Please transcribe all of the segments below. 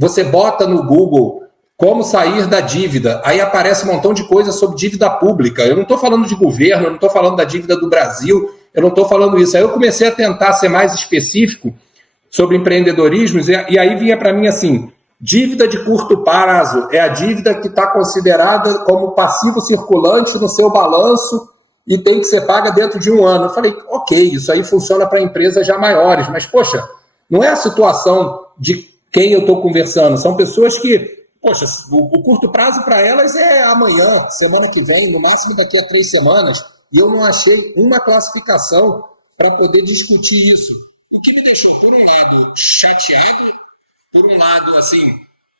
você bota no Google como sair da dívida, aí aparece um montão de coisa sobre dívida pública. Eu não estou falando de governo, eu não estou falando da dívida do Brasil, eu não estou falando isso. Aí eu comecei a tentar ser mais específico sobre empreendedorismo, e aí vinha para mim assim, dívida de curto prazo é a dívida que está considerada como passivo circulante no seu balanço e tem que ser paga dentro de um ano. Eu falei, ok, isso aí funciona para empresas já maiores, mas, poxa, não é a situação de quem eu estou conversando, são pessoas que, poxa, o curto prazo para elas é amanhã, semana que vem, no máximo daqui a 3 semanas, e eu não achei uma classificação para poder discutir isso. O que me deixou, por um lado, chateado, por um lado, assim,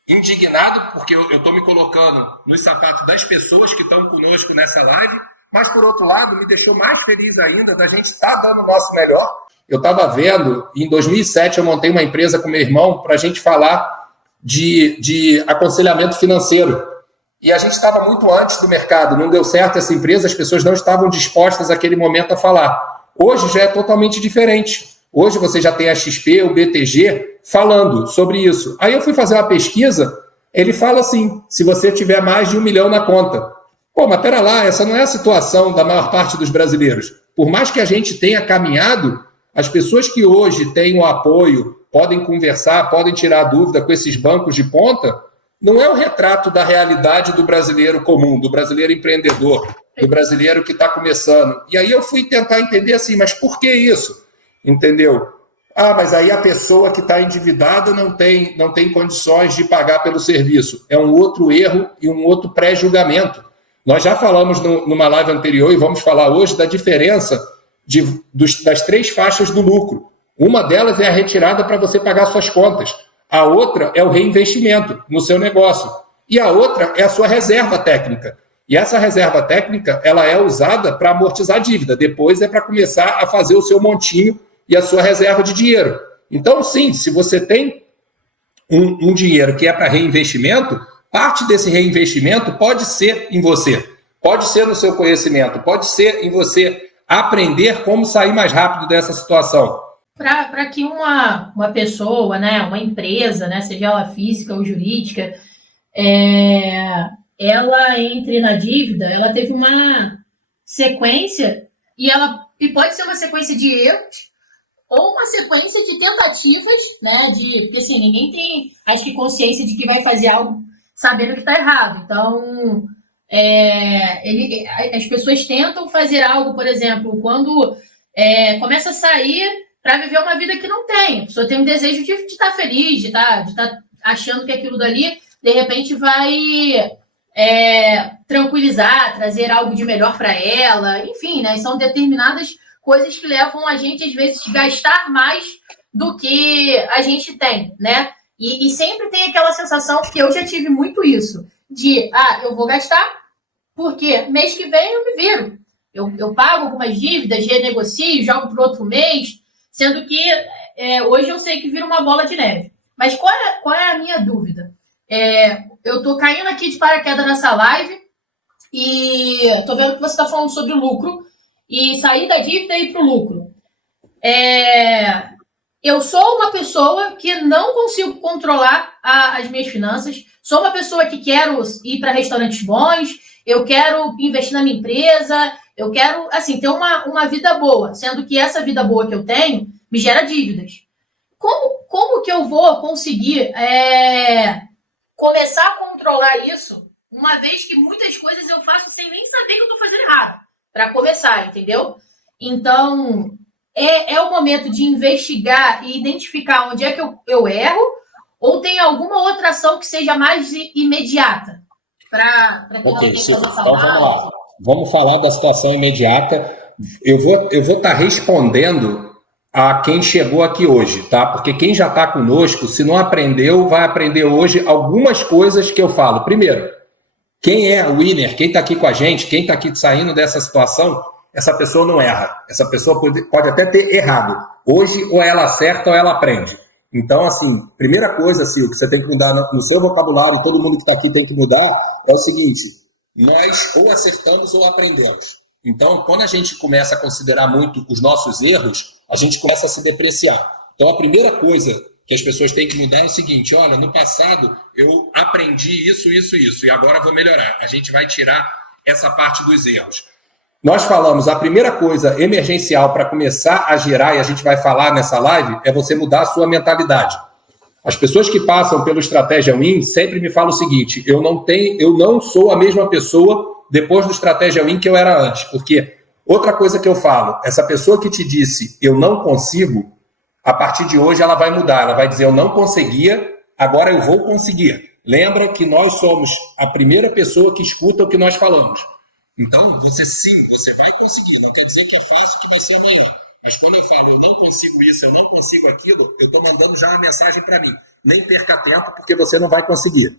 indignado, porque eu estou me colocando nos sapatos das pessoas que estão conosco nessa live, mas, por outro lado, me deixou mais feliz ainda da gente estar dando o nosso melhor. Eu estava vendo, em 2007 eu montei uma empresa com meu irmão para a gente falar de aconselhamento financeiro. E a gente estava muito antes do mercado, não deu certo essa empresa, as pessoas não estavam dispostas naquele momento a falar. Hoje já é totalmente diferente. Hoje você já tem a XP, o BTG, falando sobre isso. Aí eu fui fazer uma pesquisa, ele fala assim, se você tiver mais de 1 milhão na conta. Pô, mas pera lá, essa não é a situação da maior parte dos brasileiros. Por mais que a gente tenha caminhado, as pessoas que hoje têm o apoio, podem conversar, podem tirar dúvida com esses bancos de ponta, não é o retrato da realidade do brasileiro comum, do brasileiro empreendedor, do brasileiro que está começando. E aí eu fui tentar entender assim, mas por que isso? Entendeu? Ah, mas aí a pessoa que está endividada não tem condições de pagar pelo serviço. É um outro erro e um outro pré-julgamento. Nós já falamos numa live anterior e vamos falar hoje da diferença das 3 faixas do lucro. Uma delas é a retirada para você pagar suas contas. A outra é o reinvestimento no seu negócio. E a outra é a sua reserva técnica. E essa reserva técnica ela é usada para amortizar a dívida. Depois é para começar a fazer o seu montinho e a sua reserva de dinheiro. Então, sim, se você tem um dinheiro que é para reinvestimento, parte desse reinvestimento pode ser em você, pode ser no seu conhecimento, pode ser em você aprender como sair mais rápido dessa situação. Para que uma pessoa, né, uma empresa, né, seja ela física ou jurídica, ela entre na dívida, ela teve uma sequência e pode ser uma sequência de erros ou uma sequência de tentativas, né, porque assim, ninguém tem, acho que, consciência de que vai fazer algo sabendo que está errado. Então, as pessoas tentam fazer algo, por exemplo, quando começa a sair para viver uma vida que não tem. A pessoa tem um desejo de estar feliz, de estar achando que aquilo dali, de repente, vai tranquilizar, trazer algo de melhor para ela. Enfim, né? São determinadas coisas que levam a gente, às vezes, a gastar mais do que a gente tem, né? E sempre tem aquela sensação, que eu já tive muito isso, de, eu vou gastar, porque mês que vem eu me viro. Eu pago algumas dívidas, renegocio, jogo para o outro mês, sendo que hoje eu sei que vira uma bola de neve. Mas qual é a minha dúvida? Eu estou caindo aqui de paraquedas nessa live e estou vendo que você está falando sobre o lucro e sair da dívida e ir para o lucro. Eu sou uma pessoa que não consigo controlar as minhas finanças, sou uma pessoa que quero ir para restaurantes bons, eu quero investir na minha empresa, eu quero, assim, ter uma vida boa, sendo que essa vida boa que eu tenho me gera dívidas. Como que eu vou conseguir começar a controlar isso, uma vez que muitas coisas eu faço sem nem saber que eu estou fazendo errado, para começar, entendeu? Então, é o momento de investigar e identificar onde é que eu erro, ou tem alguma outra ação que seja mais imediata? Ok, então vamos lá. Vamos falar da situação imediata. Eu vou estar respondendo a quem chegou aqui hoje, tá? Porque quem já está conosco, se não aprendeu, vai aprender hoje algumas coisas que eu falo. Primeiro, quem é o winner, quem está aqui com a gente, quem está aqui saindo dessa situação, essa pessoa não erra. Essa pessoa pode até ter errado. Hoje, ou ela acerta ou ela aprende. Então, assim, primeira coisa, Sil, que você tem que mudar no seu vocabulário, todo mundo que está aqui tem que mudar, é o seguinte: nós ou acertamos ou aprendemos. Então, quando a gente começa a considerar muito os nossos erros, a gente começa a se depreciar. Então, a primeira coisa que as pessoas têm que mudar é o seguinte: olha, no passado eu aprendi isso, e agora eu vou melhorar. A gente vai tirar essa parte dos erros. Nós falamos, a primeira coisa emergencial para começar a girar, e a gente vai falar nessa live, é você mudar a sua mentalidade. As pessoas que passam pelo Estratégia Win sempre me falam o seguinte: eu não sou a mesma pessoa depois do Estratégia Win que eu era antes. Porque outra coisa que eu falo, essa pessoa que te disse eu não consigo, a partir de hoje ela vai mudar, ela vai dizer eu não conseguia, agora eu vou conseguir. Lembra que nós somos a primeira pessoa que escuta o que nós falamos. Então, você vai conseguir. Não quer dizer que é fácil, que vai ser amanhã. Mas quando eu falo eu não consigo isso, eu não consigo aquilo, eu estou mandando já uma mensagem para mim. Nem perca tempo, porque você não vai conseguir.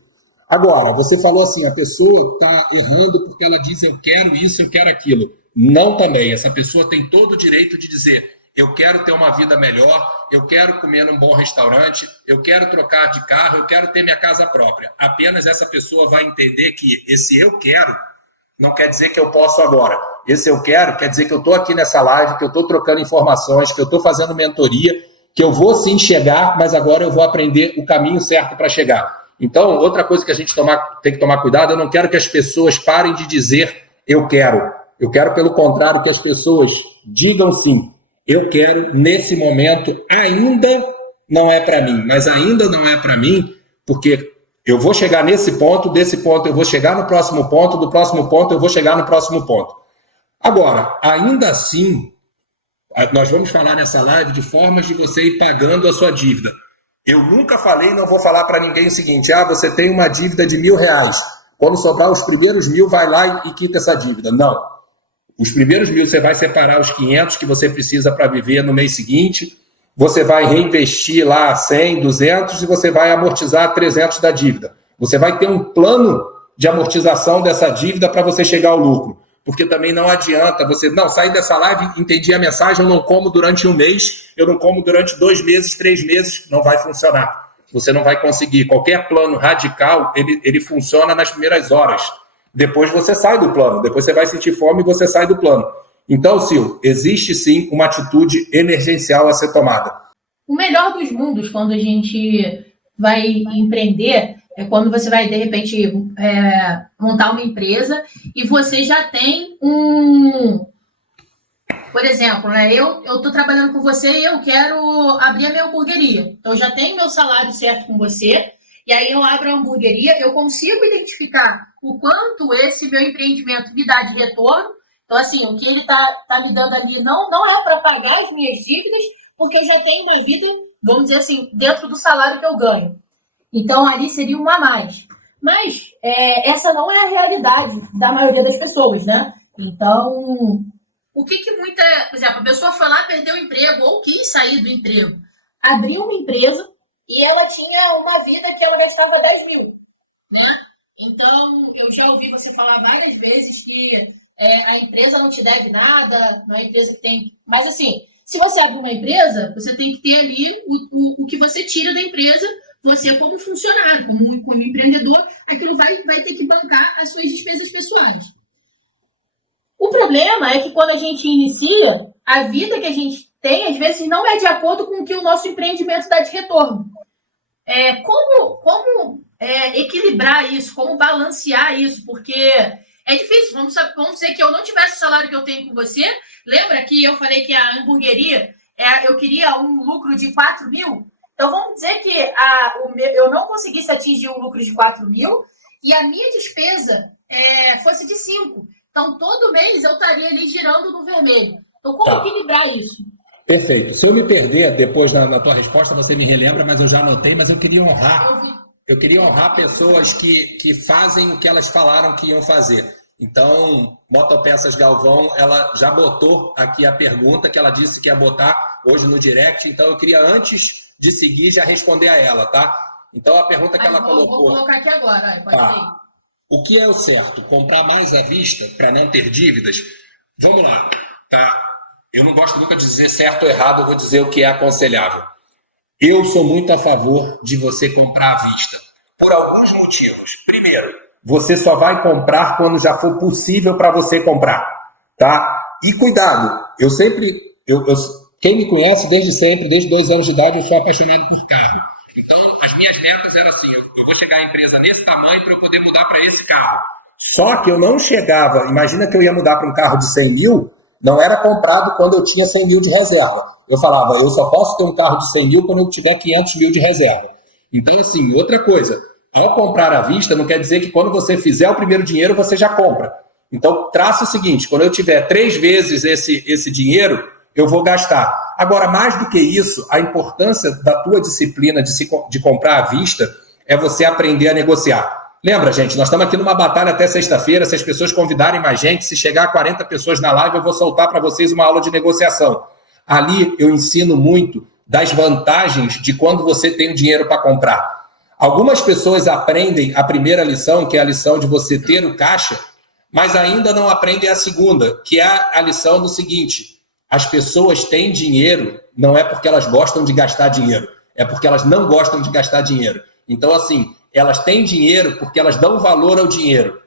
Agora, você falou assim, a pessoa está errando porque ela diz eu quero isso, eu quero aquilo. Não também. Essa pessoa tem todo o direito de dizer eu quero ter uma vida melhor, eu quero comer num bom restaurante, eu quero trocar de carro, eu quero ter minha casa própria. Apenas essa pessoa vai entender que esse eu quero não quer dizer que eu posso agora. Esse eu quero quer dizer que eu estou aqui nessa live, que eu estou trocando informações, que eu estou fazendo mentoria, que eu vou sim chegar, mas agora eu vou aprender o caminho certo para chegar. Então, outra coisa que a gente tem que tomar cuidado, eu não quero que as pessoas parem de dizer eu quero. Eu quero, pelo contrário, que as pessoas digam sim. Eu quero, nesse momento, ainda não é para mim, mas ainda não é para mim, porque eu vou chegar nesse ponto, desse ponto eu vou chegar no próximo ponto, do próximo ponto eu vou chegar no próximo ponto. Agora, ainda assim, nós vamos falar nessa live de formas de você ir pagando a sua dívida. Eu nunca falei, não vou falar para ninguém o seguinte: você tem uma dívida de R$1.000, quando sobrar os primeiros 1.000, vai lá e quita essa dívida. Não. Os primeiros 1.000 você vai separar os 500 que você precisa para viver no mês seguinte, você vai reinvestir lá 100, 200 e você vai amortizar 300 da dívida. Você vai ter um plano de amortização dessa dívida para você chegar ao lucro. Porque também não adianta você, não, sair dessa live, entendi a mensagem, eu não como durante um mês, eu não como durante 2 meses, 3 meses, não vai funcionar. Você não vai conseguir. Qualquer plano radical, ele funciona nas primeiras horas. Depois você sai do plano, depois você vai sentir fome e você sai do plano. Então, Sil, existe sim uma atitude emergencial a ser tomada. O melhor dos mundos, quando a gente vai empreender, é quando você vai, de repente, montar uma empresa e você já tem Por exemplo, né, eu estou trabalhando com você e eu quero abrir a minha hamburgueria. Então, eu já tenho meu salário certo com você, e aí eu abro a hamburgueria, eu consigo identificar o quanto esse meu empreendimento me dá de retorno. Então, assim, o que ele tá me dando ali não é para pagar as minhas dívidas, porque eu já tenho uma vida, vamos dizer assim, dentro do salário que eu ganho. Então, ali seria um a mais. Mas essa não é a realidade da maioria das pessoas, né? Então, por exemplo, a pessoa foi lá, perdeu o emprego, ou quis sair do emprego, abriu uma empresa e ela tinha uma vida que ela gastava 10.000, né? Então, eu já ouvi você falar várias vezes que a empresa não te deve nada, não é a empresa que tem... Mas, assim, se você abre uma empresa, você tem que ter ali o que você tira da empresa, você como funcionário, como empreendedor, aquilo vai ter que bancar as suas despesas pessoais. O problema é que quando a gente inicia, a vida que a gente tem, às vezes, não é de acordo com o que o nosso empreendimento dá de retorno. Como equilibrar isso? Como balancear isso? Porque é difícil. Vamos dizer que eu não tivesse o salário que eu tenho com você. Lembra que eu falei que a hamburgueria, eu queria um lucro de 4.000? Então, vamos dizer que eu não conseguisse atingir um lucro de 4.000 e a minha despesa fosse de 5. Então, todo mês eu estaria ali girando no vermelho. Então, como equilibrar isso? Perfeito. Se eu me perder depois na tua resposta, você me relembra, mas eu já anotei, mas eu queria honrar. Eu queria honrar pessoas que fazem o que elas falaram que iam fazer. Então, Motopeças Galvão, ela já botou aqui a pergunta que ela disse que ia botar hoje no direct. Então, eu queria, antes de seguir, já responder a ela, tá? Então, a pergunta que ela colocou... Vou colocar aqui agora. Pode ir. O que é o certo? Comprar mais à vista para não ter dívidas? Vamos lá, tá? Eu não gosto nunca de dizer certo ou errado, eu vou dizer o que é aconselhável. Eu sou muito a favor de você comprar à vista, por alguns motivos. Primeiro, você só vai comprar quando já for possível para você comprar, tá? E cuidado, Quem me conhece desde sempre, desde 2 anos de idade, eu sou apaixonado por carro. Então, as minhas metas eram assim, eu vou chegar à empresa nesse tamanho para eu poder mudar para esse carro. Só que eu não chegava, imagina que eu ia mudar para um carro de 100 mil, não era comprado quando eu tinha 100 mil de reserva. Eu falava, eu só posso ter um carro de 100 mil quando eu tiver 500 mil de reserva. Então, assim, outra coisa, ao comprar à vista, não quer dizer que quando você fizer o primeiro dinheiro, você já compra. Então, traça o seguinte, quando eu tiver 3 vezes esse dinheiro, eu vou gastar. Agora, mais do que isso, a importância da tua disciplina de comprar à vista é você aprender a negociar. Lembra, gente, nós estamos aqui numa batalha até sexta-feira, se as pessoas convidarem mais gente, se chegar a 40 pessoas na live, eu vou soltar para vocês uma aula de negociação. Ali eu ensino muito das vantagens de quando você tem o dinheiro para comprar. Algumas pessoas aprendem a primeira lição, que é a lição de você ter o caixa, mas ainda não aprendem a segunda, que é a lição do seguinte: as pessoas têm dinheiro não é porque elas gostam de gastar dinheiro, é porque elas não gostam de gastar dinheiro. Então, assim, elas têm dinheiro porque elas dão valor ao dinheiro.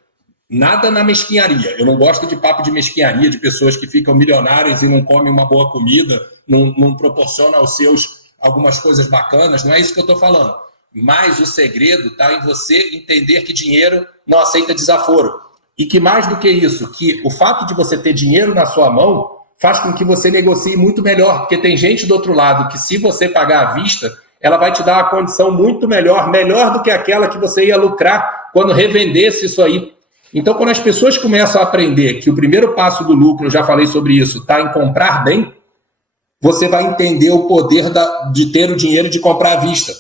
Nada na mesquinharia. Eu não gosto de papo de mesquinharia, de pessoas que ficam milionárias e não comem uma boa comida, não proporcionam aos seus algumas coisas bacanas, não é isso que eu estou falando. Mas o segredo está em você entender que dinheiro não aceita desaforo. E que mais do que isso, que o fato de você ter dinheiro na sua mão faz com que você negocie muito melhor, porque tem gente do outro lado que, se você pagar à vista, ela vai te dar uma condição muito melhor, melhor do que aquela que você ia lucrar quando revendesse isso aí. Então, quando as pessoas começam a aprender que o primeiro passo do lucro, eu já falei sobre isso, está em comprar bem, você vai entender o poder de ter o dinheiro de comprar à vista.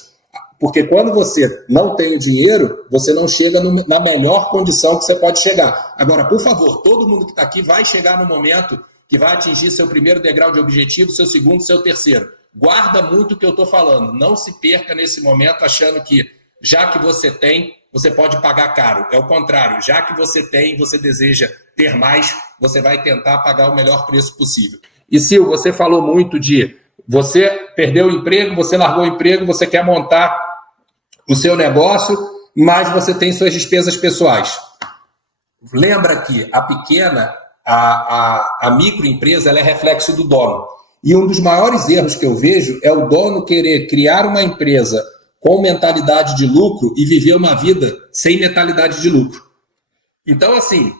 Porque quando você não tem o dinheiro, você não chega na melhor condição que você pode chegar. Agora, por favor, todo mundo que está aqui vai chegar no momento que vai atingir seu primeiro degrau de objetivo, seu segundo, seu terceiro. Guarda muito o que eu estou falando. Não se perca nesse momento achando que, já que você tem, você pode pagar caro. É o contrário. Já que você tem, você deseja ter mais, você vai tentar pagar o melhor preço possível. E, Sil, você falou muito de você perdeu o emprego, você largou o emprego, você quer montar o seu negócio, mas você tem suas despesas pessoais. Lembra que a pequena, a microempresa, ela é reflexo do dono. E um dos maiores erros que eu vejo é o dono querer criar uma empresa com mentalidade de lucro e viver uma vida sem mentalidade de lucro. Então, assim,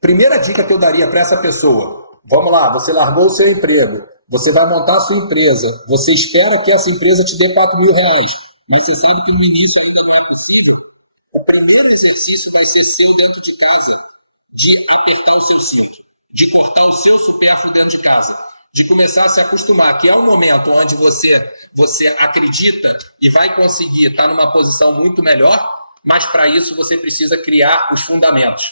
primeira dica que eu daria para essa pessoa: vamos lá, você largou o seu emprego, você vai montar a sua empresa, você espera que essa empresa te dê R$4.000, mas você sabe que no início ainda não é possível. O primeiro exercício vai ser seu dentro de casa, de apertar o seu cinto, de cortar o seu supérfluo dentro de casa, de começar a se acostumar, que é um momento onde você acredita e vai conseguir estar numa posição muito melhor, mas para isso você precisa criar os fundamentos.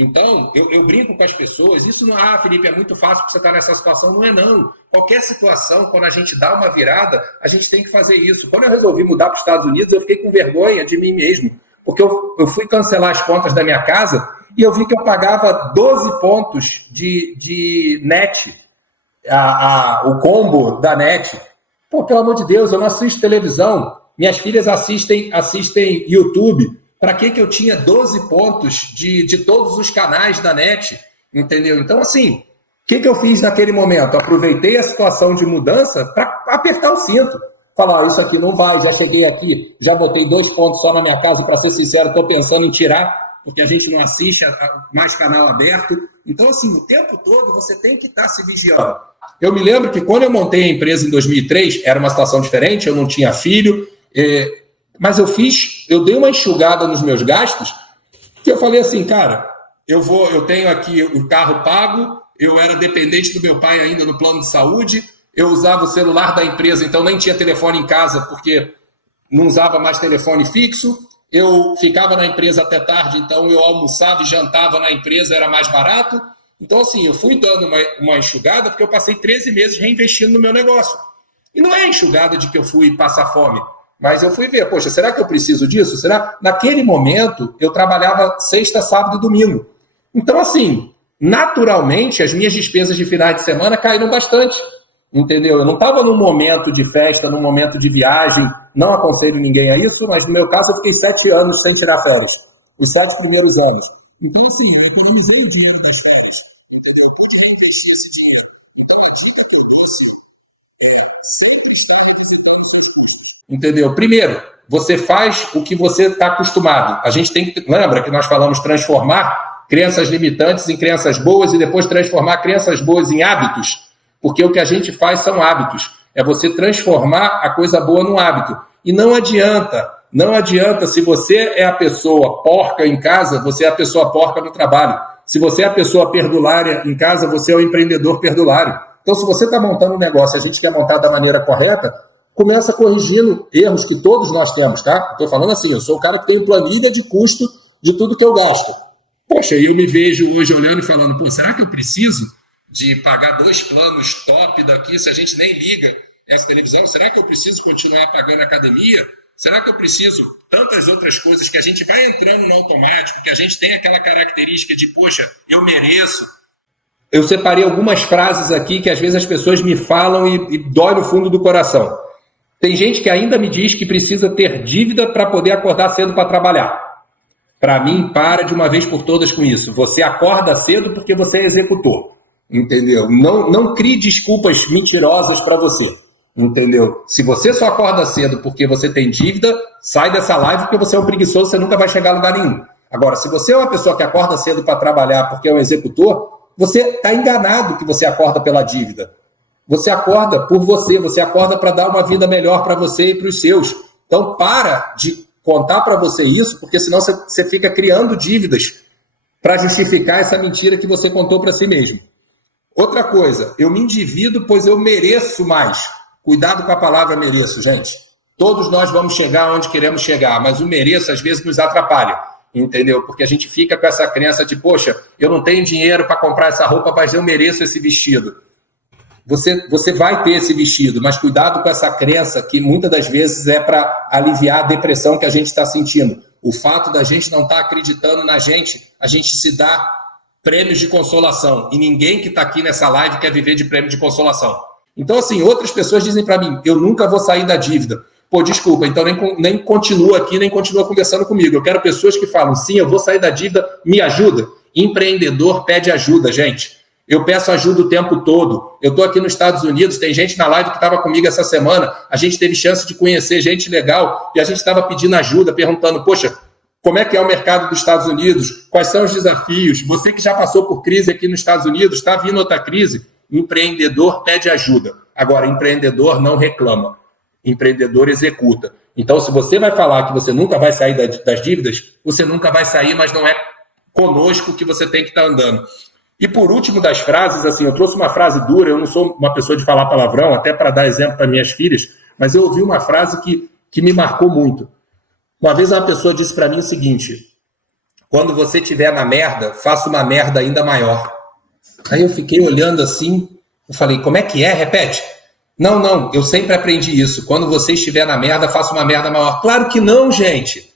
Então, eu brinco com as pessoas, isso não é, Felipe, é muito fácil para você estar nessa situação, não é não. Qualquer situação, quando a gente dá uma virada, a gente tem que fazer isso. Quando eu resolvi mudar para os Estados Unidos, eu fiquei com vergonha de mim mesmo, porque eu fui cancelar as contas da minha casa e eu vi que eu pagava 12 pontos de net, o combo da net. Pô, pelo amor de Deus, eu não assisto televisão, minhas filhas assistem YouTube. Para que eu tinha 12 pontos de todos os canais da net, entendeu? Então, assim, o que eu fiz naquele momento? Aproveitei a situação de mudança para apertar o cinto. Falar, isso aqui não vai, já cheguei aqui, já botei 2 pontos só na minha casa, para ser sincero, estou pensando em tirar, porque a gente não assiste mais canal aberto. Então, assim, o tempo todo você tem que estar se vigiando. Eu me lembro que quando eu montei a empresa em 2003, era uma situação diferente, eu não tinha filho, mas eu dei uma enxugada nos meus gastos, que eu falei assim, cara, eu tenho aqui o carro pago, eu era dependente do meu pai ainda no plano de saúde, eu usava o celular da empresa, então nem tinha telefone em casa, porque não usava mais telefone fixo, eu ficava na empresa até tarde, então eu almoçava e jantava na empresa, era mais barato. Então, assim, eu fui dando uma enxugada, porque eu passei 13 meses reinvestindo no meu negócio. E não é a enxugada de que eu fui passar fome, mas eu fui ver, poxa, será que eu preciso disso? Será? Naquele momento, eu trabalhava sexta, sábado e domingo. Então, assim, naturalmente, as minhas despesas de finais de semana caíram bastante, entendeu? Eu não estava num momento de festa, num momento de viagem, não aconselho ninguém a isso, mas no meu caso eu fiquei 7 anos sem tirar férias, os 7 primeiros anos. Então, assim, eu economizei o dinheiro das férias. Eu pude investir esse dinheiro. Então, a dica que eu disse Entendeu? Primeiro, você faz o que você está acostumado. A gente tem que... Lembra que nós falamos transformar crenças limitantes em crenças boas e depois transformar crenças boas em hábitos? Porque o que a gente faz são hábitos. É você transformar a coisa boa num hábito. E não adianta, se você é a pessoa porca em casa, você é a pessoa porca no trabalho. Se você é a pessoa perdulária em casa, você é o empreendedor perdulário. Então, se você está montando um negócio e a gente quer montar da maneira correta, começa corrigindo erros que todos nós temos, tá? Estou falando assim, eu sou o cara que tem planilha de custo de tudo que eu gasto. Poxa, e eu me vejo hoje olhando e falando, pô, será que eu preciso de pagar 2 planos top daqui se a gente nem liga essa televisão? Será que eu preciso continuar pagando academia? Será que eu preciso tantas outras coisas que a gente vai entrando no automático, que a gente tem aquela característica de, poxa, eu mereço? Eu separei algumas frases aqui que às vezes as pessoas me falam e dói no fundo do coração. Tem gente que ainda me diz que precisa ter dívida para poder acordar cedo para trabalhar. Para mim, para de uma vez por todas com isso. Você acorda cedo porque você é executor. Entendeu? Não crie desculpas mentirosas para você. Entendeu? Se você só acorda cedo porque você tem dívida, sai dessa live porque você é um preguiçoso, você nunca vai chegar a lugar nenhum. Agora, se você é uma pessoa que acorda cedo para trabalhar porque é um executor, você está enganado que você acorda pela dívida. Você acorda por você acorda para dar uma vida melhor para você e para os seus. Então, para de contar para você isso, porque senão você fica criando dívidas para justificar essa mentira que você contou para si mesmo. Outra coisa, eu me endivido pois eu mereço mais. Cuidado com a palavra mereço, gente. Todos nós vamos chegar onde queremos chegar, mas o mereço às vezes nos atrapalha, entendeu? Porque a gente fica com essa crença de, poxa, eu não tenho dinheiro para comprar essa roupa, mas eu mereço esse vestido. Você vai ter esse vestido, mas cuidado com essa crença que muitas das vezes é para aliviar a depressão que a gente está sentindo. O fato da gente não estar acreditando na gente, a gente se dá prêmios de consolação. E ninguém que está aqui nessa live quer viver de prêmio de consolação. Então, assim, outras pessoas dizem para mim, eu nunca vou sair da dívida. Pô, desculpa, então nem continua aqui, nem continua conversando comigo. Eu quero pessoas que falam, sim, eu vou sair da dívida, me ajuda. Empreendedor pede ajuda, gente. Eu peço ajuda o tempo todo. Eu estou aqui nos Estados Unidos, tem gente na live que estava comigo essa semana, a gente teve chance de conhecer gente legal e a gente estava pedindo ajuda, perguntando, poxa, como é que é o mercado dos Estados Unidos? Quais são os desafios? Você que já passou por crise aqui nos Estados Unidos, está vindo outra crise? Empreendedor pede ajuda. Agora, empreendedor não reclama. Empreendedor executa. Então, se você vai falar que você nunca vai sair das dívidas, você nunca vai sair, mas não é conosco que você tem que estar andando. E por último das frases, assim, eu trouxe uma frase dura, eu não sou uma pessoa de falar palavrão, até para dar exemplo para minhas filhas, mas eu ouvi uma frase que me marcou muito. Uma vez uma pessoa disse para mim o seguinte, quando você estiver na merda, faça uma merda ainda maior. Aí eu fiquei olhando assim, eu falei, como é que é? Repete. Não, eu sempre aprendi isso. Quando você estiver na merda, faça uma merda maior. Claro que não, gente.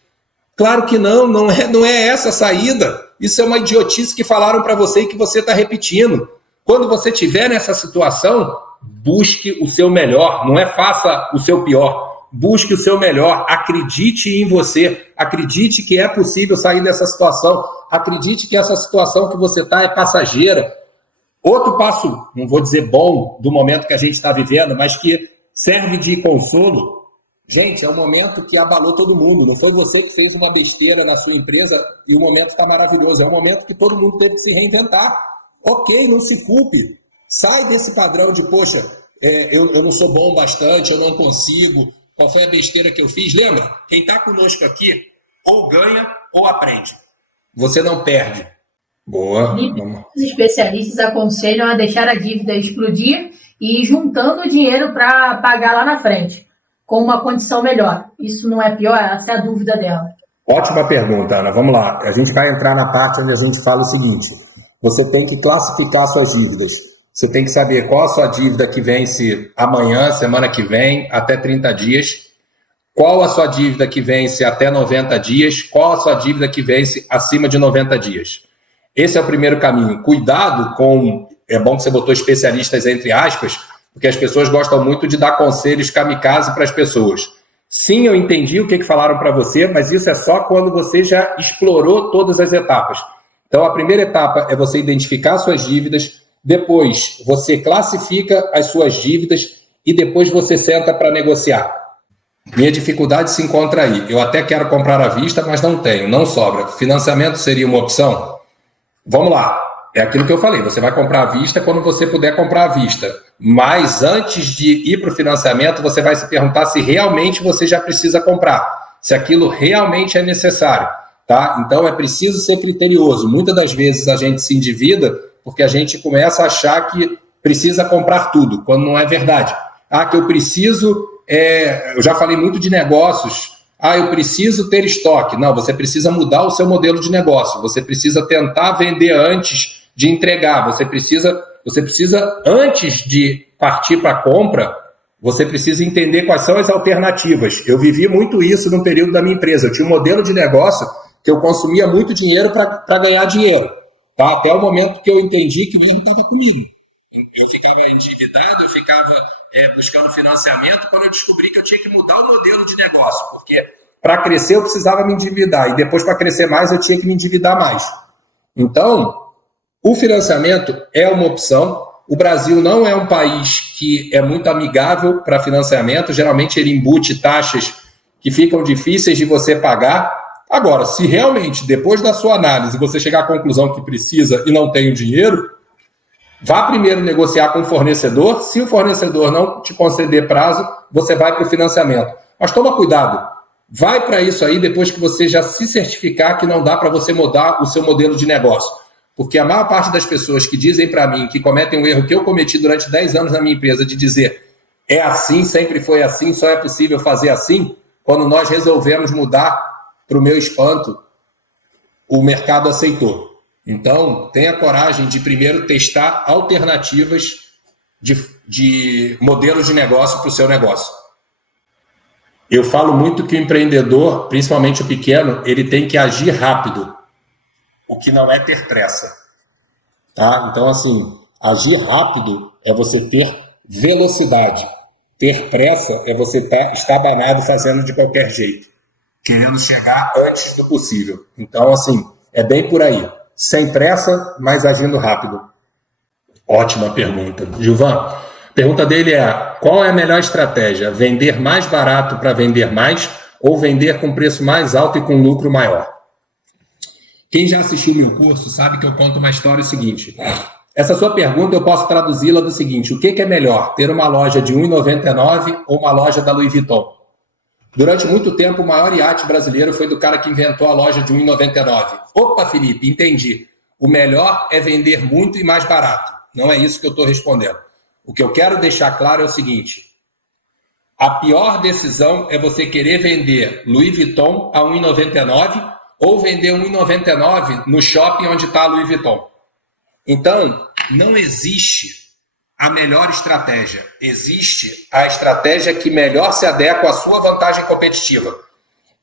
Claro que não é essa a saída. Isso é uma idiotice que falaram para você e que você está repetindo. Quando você estiver nessa situação, busque o seu melhor. Não é faça o seu pior. Busque o seu melhor. Acredite em você. Acredite que é possível sair dessa situação. Acredite que essa situação que você está é passageira. Outro passo, não vou dizer bom, do momento que a gente está vivendo, mas que serve de consolo. Gente, é um momento que abalou todo mundo. Não foi você que fez uma besteira na sua empresa e o momento está maravilhoso. É um momento que todo mundo teve que se reinventar. Ok, não se culpe. Sai desse padrão de, poxa, eu não sou bom bastante, eu não consigo. Qual foi a besteira que eu fiz? Lembra? Quem está conosco aqui ou ganha ou aprende. Você não perde. Boa. Os especialistas aconselham a deixar a dívida explodir e ir juntando o dinheiro para pagar lá na frente, com uma condição melhor. Isso não é pior? Essa é a dúvida dela. Ótima pergunta, Ana. Vamos lá. A gente vai entrar na parte onde a gente fala o seguinte. Você tem que classificar suas dívidas. Você tem que saber qual a sua dívida que vence amanhã, semana que vem, até 30 dias. Qual a sua dívida que vence até 90 dias. Qual a sua dívida que vence acima de 90 dias. Esse é o primeiro caminho. Cuidado com... É bom que você botou especialistas entre aspas, porque as pessoas gostam muito de dar conselhos kamikaze para as pessoas. Sim, eu entendi o que falaram para você, mas isso é só quando você já explorou todas as etapas. Então, a primeira etapa é você identificar suas dívidas, depois você classifica as suas dívidas e depois você senta para negociar. Minha dificuldade se encontra aí. Eu até quero comprar à vista, mas não tenho, não sobra. Financiamento seria uma opção? Vamos lá. É aquilo que eu falei, você vai comprar à vista quando você puder comprar à vista. Mas antes de ir para o financiamento, você vai se perguntar se realmente você já precisa comprar, se aquilo realmente é necessário. Tá? Então é preciso ser criterioso. Muitas das vezes a gente se endivida porque a gente começa a achar que precisa comprar tudo, quando não é verdade. Que eu preciso, eu já falei muito de negócios, eu preciso ter estoque. Não, você precisa mudar o seu modelo de negócio, você precisa tentar vender antes de entregar, você precisa antes de partir para a compra, você precisa entender quais são as alternativas. Eu vivi muito isso no período da minha empresa, eu tinha um modelo de negócio que eu consumia muito dinheiro para ganhar dinheiro, tá? Até o momento que eu entendi que o erro estava comigo. Eu ficava endividado, eu ficava buscando financiamento quando eu descobri que eu tinha que mudar o modelo de negócio, porque para crescer eu precisava me endividar e depois para crescer mais eu tinha que me endividar mais. Então, o financiamento é uma opção. O Brasil não é um país que é muito amigável para financiamento, geralmente ele embute taxas que ficam difíceis de você pagar. Agora, se realmente, depois da sua análise, você chegar à conclusão que precisa e não tem o dinheiro, vá primeiro negociar com o fornecedor. Se o fornecedor não te conceder prazo, você vai para o financiamento. Mas toma cuidado, vai para isso aí depois que você já se certificar que não dá para você mudar o seu modelo de negócio. Porque a maior parte das pessoas que dizem para mim que cometem um erro que eu cometi durante 10 anos na minha empresa, de dizer é assim, sempre foi assim, só é possível fazer assim, quando nós resolvemos mudar, para o meu espanto, o mercado aceitou. Então, tenha coragem de primeiro testar alternativas de modelos de negócio para o seu negócio. Eu falo muito que o empreendedor, principalmente o pequeno, ele tem que agir rápido, o que não é ter pressa. Tá? Então, assim, agir rápido é você ter velocidade. Ter pressa é você estar banado fazendo de qualquer jeito, querendo chegar antes do possível. Então, assim, é bem por aí. Sem pressa, mas agindo rápido. Ótima pergunta. Gilvan, a pergunta dele é: qual é a melhor estratégia? Vender mais barato para vender mais ou vender com preço mais alto e com lucro maior? Quem já assistiu meu curso sabe que eu conto uma história seguinte. Essa sua pergunta eu posso traduzi-la do seguinte: o que é melhor, ter uma loja de R$ 1,99 ou uma loja da Louis Vuitton? Durante muito tempo, o maior iate brasileiro foi do cara que inventou a loja de R$ 1,99. Opa, Felipe, entendi. O melhor é vender muito e mais barato. Não é isso que eu estou respondendo. O que eu quero deixar claro é o seguinte: a pior decisão é você querer vender Louis Vuitton a R$ 1,99 ou vender R$ 1,99 no shopping onde está a Louis Vuitton. Então, não existe a melhor estratégia. Existe a estratégia que melhor se adequa à sua vantagem competitiva.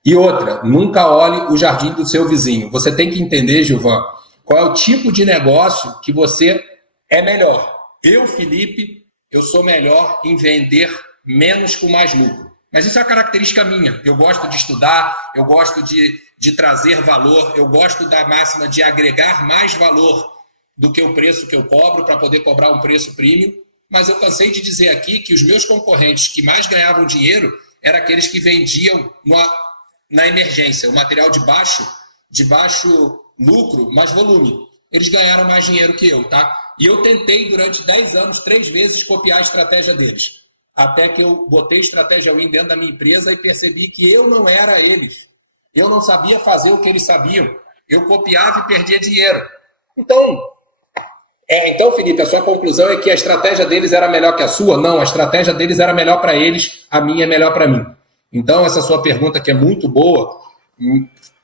E outra, nunca olhe o jardim do seu vizinho. Você tem que entender, Gilvan, qual é o tipo de negócio que você é melhor. Eu, Felipe, eu sou melhor em vender menos com mais lucro. Mas isso é uma característica minha. Eu gosto de estudar, eu gosto de trazer valor, eu gosto da máxima de agregar mais valor do que o preço que eu cobro para poder cobrar um preço premium. Mas eu cansei de dizer aqui que os meus concorrentes que mais ganhavam dinheiro eram aqueles que vendiam na emergência, o material de baixo lucro, mas volume. Eles ganharam mais dinheiro que eu, tá? E eu tentei durante 10 anos, 3 vezes, copiar a estratégia deles. Até que eu botei estratégia Win dentro da minha empresa e percebi que eu não era eles. Eu não sabia fazer o que eles sabiam. Eu copiava e perdia dinheiro. Então, Felipe, a sua conclusão é que a estratégia deles era melhor que a sua? Não, a estratégia deles era melhor para eles, a minha é melhor para mim. Então, essa sua pergunta, que é muito boa,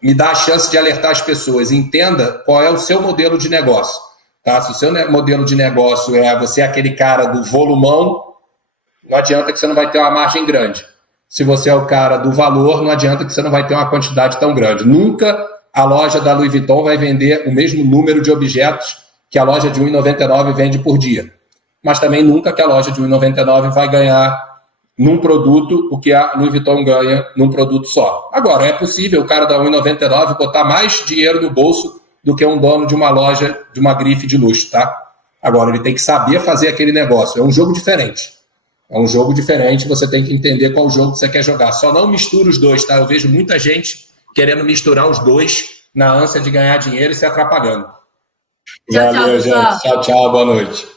me dá a chance de alertar as pessoas. Entenda qual é o seu modelo de negócio. Tá? Se o seu modelo de negócio é você aquele cara do volumão, não adianta que você não vai ter uma margem grande. Se você é o cara do valor, não adianta que você não vai ter uma quantidade tão grande. Nunca a loja da Louis Vuitton vai vender o mesmo número de objetos que a loja de R$ 1,99 vende por dia. Mas também nunca que a loja de R$ 1,99 vai ganhar num produto o que a Louis Vuitton ganha num produto só. Agora, é possível o cara da R$ 1,99 botar mais dinheiro no bolso do que um dono de uma loja, de uma grife de luxo, tá? Agora, ele tem que saber fazer aquele negócio. É um jogo diferente. É um jogo diferente, você tem que entender qual jogo que você quer jogar. Só não mistura os dois, tá? Eu vejo muita gente querendo misturar os dois na ânsia de ganhar dinheiro e se atrapalhando. Tchau, Valeu, pessoal. gente. Tchau, boa noite.